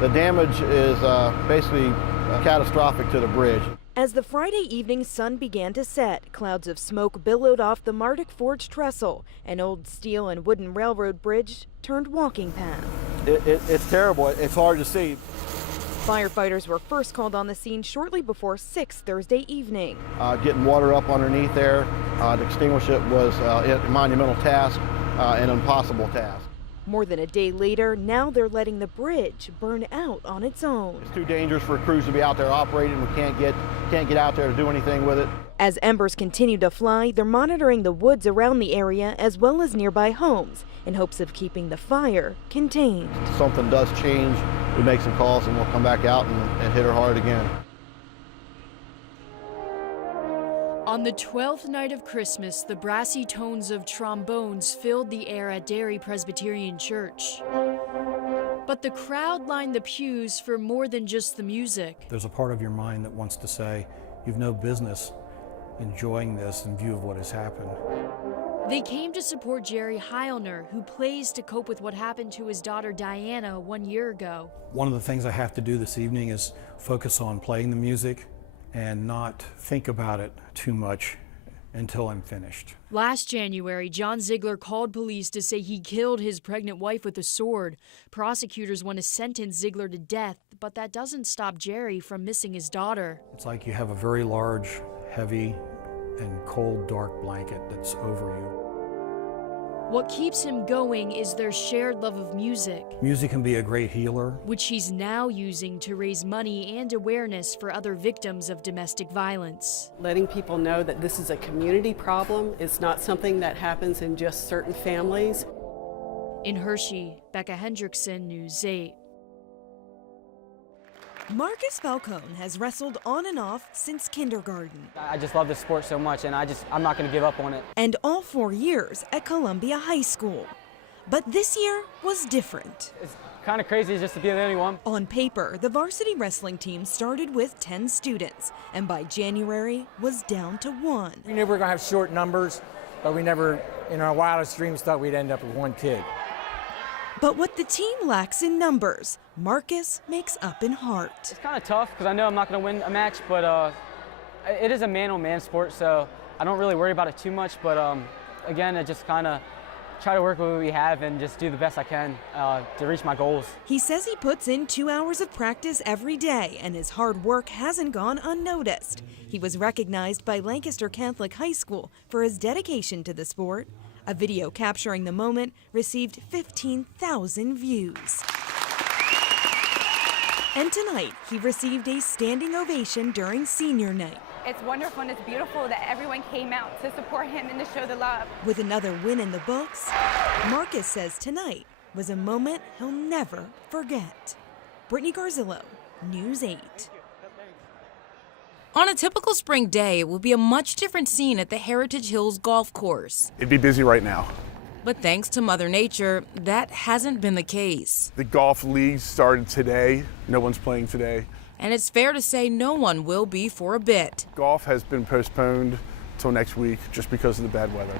The damage is basically catastrophic to the bridge. As the Friday evening sun began to set, clouds of smoke billowed off the Marduk Forge trestle. An old steel and wooden railroad bridge turned walking path. It's terrible. It's hard to see. Firefighters were first called on the scene shortly before 6 Thursday evening. Getting water up underneath there to extinguish it was a monumental task, an impossible task. More than a day later, now they're letting the bridge burn out on its own. It's too dangerous for crews to be out there operating. We can't get out there to do anything with it. As embers continue to fly, they're monitoring the woods around the area as well as nearby homes in hopes of keeping the fire contained. If something does change, we make some calls and we'll come back out and hit her hard again. On the 12th night of Christmas, the brassy tones of trombones filled the air at Derry Presbyterian Church. But the crowd lined the pews for more than just the music. There's a part of your mind that wants to say, you've no business enjoying this in view of what has happened. They came to support Jerry Heilner, who plays to cope with what happened to his daughter Diana 1 year ago. One of the things I have to do this evening is focus on playing the music and not think about it too much until I'm finished. Last January, John Ziegler called police to say he killed his pregnant wife with a sword. Prosecutors want to sentence Ziegler to death, but that doesn't stop Jerry from missing his daughter. It's like you have a very large, heavy, and cold, dark blanket that's over you. What keeps him going is their shared love of music. Music can be a great healer. Which he's now using to raise money and awareness for other victims of domestic violence. Letting people know that this is a community problem. It's not something that happens in just certain families. In Hershey, Becca Hendrickson, News 8. Marcus Falcone has wrestled on and off since kindergarten. I just love this sport so much, and I'm not going to give up on it. And all 4 years at Columbia High School. But this year was different. It's kind of crazy just to be the only one. On paper, the varsity wrestling team started with 10 students, and by January was down to 1. We knew we were going to have short numbers, but we never, in our wildest dreams, thought we'd end up with 1 kid. But what the team lacks in numbers, Marcus makes up in heart. It's kind of tough because I know I'm not going to win a match, but it is a man-on-man sport, so I don't really worry about it too much. But again, I just kind of try to work with what we have and just do the best I can to reach my goals. He says he puts in 2 hours of practice every day, and his hard work hasn't gone unnoticed. He was recognized by Lancaster Catholic High School for his dedication to the sport. A video capturing the moment received 15,000 views. And tonight, he received a standing ovation during senior night. It's wonderful and it's beautiful that everyone came out to support him and to show the love. With another win in the books, Marcus says tonight was a moment he'll never forget. Brittany Garzillo, News 8. On a typical spring day, it will be a much different scene at the Heritage Hills Golf Course. It'd be busy right now. But thanks to Mother Nature, that hasn't been the case. The golf league started today. No one's playing today. And it's fair to say no one will be for a bit. Golf has been postponed till next week just because of the bad weather.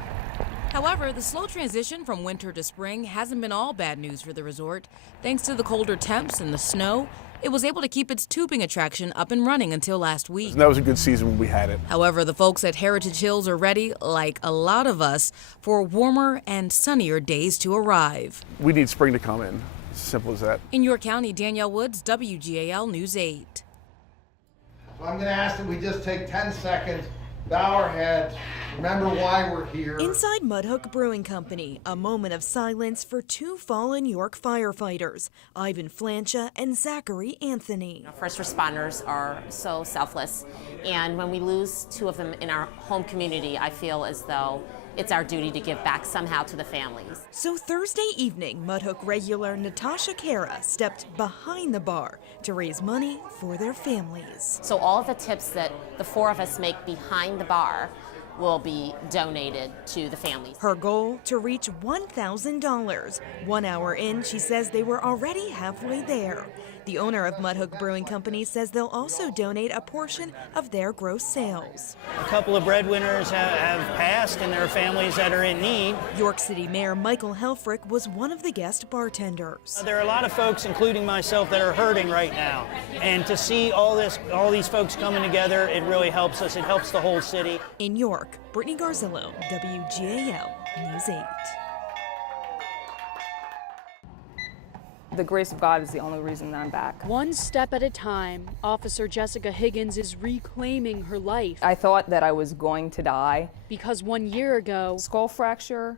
However, the slow transition from winter to spring hasn't been all bad news for the resort. Thanks to the colder temps and the snow, it was able to keep its tubing attraction up and running until last week. And that was a good season when we had it. However, the folks at Heritage Hills are ready, like a lot of us, for warmer and sunnier days to arrive. We need spring to come in. Simple as that. In York County, Danielle Woods, WGAL News 8. So I'm going to ask that we just take 10 seconds, bow our heads, remember why we're here. Inside Mudhook Brewing Company, a moment of silence for 2 fallen York firefighters, Ivan Flancha and Zachary Anthony. First responders are so selfless, and when we lose 2 of them in our home community, I feel as though it's our duty to give back somehow to the families. So Thursday evening, Mudhook regular Natasha Kara stepped behind the bar to raise money for their families. So all of the tips that the 4 of us make behind the bar will be donated to the families. Her goal, to reach $1,000. 1 hour in, she says they were already halfway there. The owner of Mudhook Brewing Company says they'll also donate a portion of their gross sales. A couple of breadwinners have passed, and there are families that are in need. York City Mayor Michael Helfrich was one of the guest bartenders. There are a lot of folks, including myself, that are hurting right now. And to see all these folks coming together, it really helps us. It helps the whole city. In York, Brittany Garzillo, WGAL News 8. The grace of God is the only reason that I'm back. One step at a time, Officer Jessica Higgins is reclaiming her life. I thought that I was going to die. Because 1 year ago, skull fracture,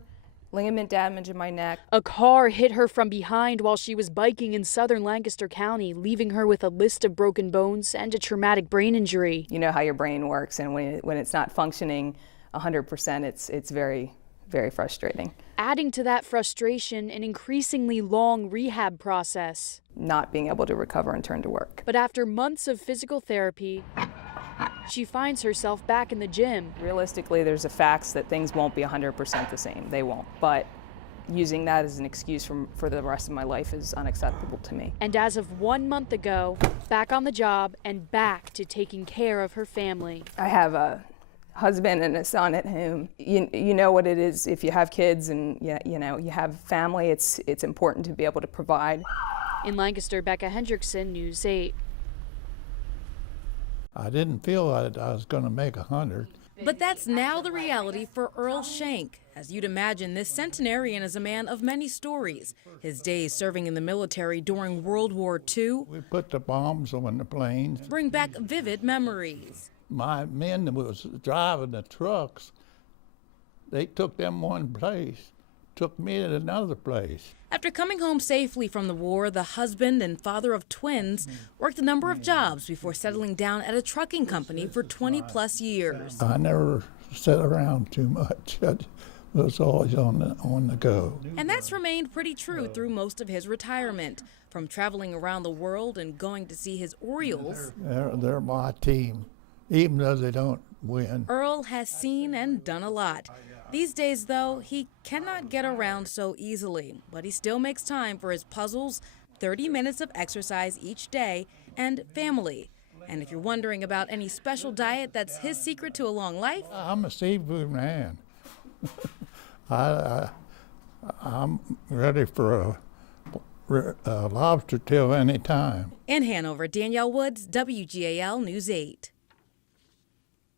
ligament damage in my neck. A car hit her from behind while she was biking in southern Lancaster County, leaving her with a list of broken bones and a traumatic brain injury. You know how your brain works, and when it's not functioning 100%, it's very, very frustrating. Adding to that frustration, an increasingly long rehab process. Not being able to recover and turn to work. But after months of physical therapy, she finds herself back in the gym. Realistically, there's a fact that things won't be 100% the same. They won't. But using that as an excuse for the rest of my life is unacceptable to me. And as of 1 month ago, back on the job and back to taking care of her family. I have a husband and a son at home. You know what it is if you have kids and you have family. It's important to be able to provide. In Lancaster, Becca Hendrickson, News 8. I didn't feel that I was going to make 100. But that's now the reality for Earl Shank. As you'd imagine, this centenarian is a man of many stories. His days serving in the military during World War II We put the bombs on the planes. bring back vivid memories. My men that was driving the trucks, they took them one place, took me to another place. After coming home safely from the war, the husband and father of twins worked a number of jobs before settling down at a trucking company for 20-plus years. I never sat around too much. I was always on the go. And that's remained pretty true through most of his retirement. From traveling around the world and going to see his Orioles. They're my team, even though they don't win. Earl has seen and done a lot. These days, though, he cannot get around so easily, but he still makes time for his puzzles, 30 minutes of exercise each day, and family. And if you're wondering about any special diet that's his secret to a long life, I'm a seafood man. I'm ready for a lobster tail any time. in Hanover, Danielle Woods, WGAL News 8.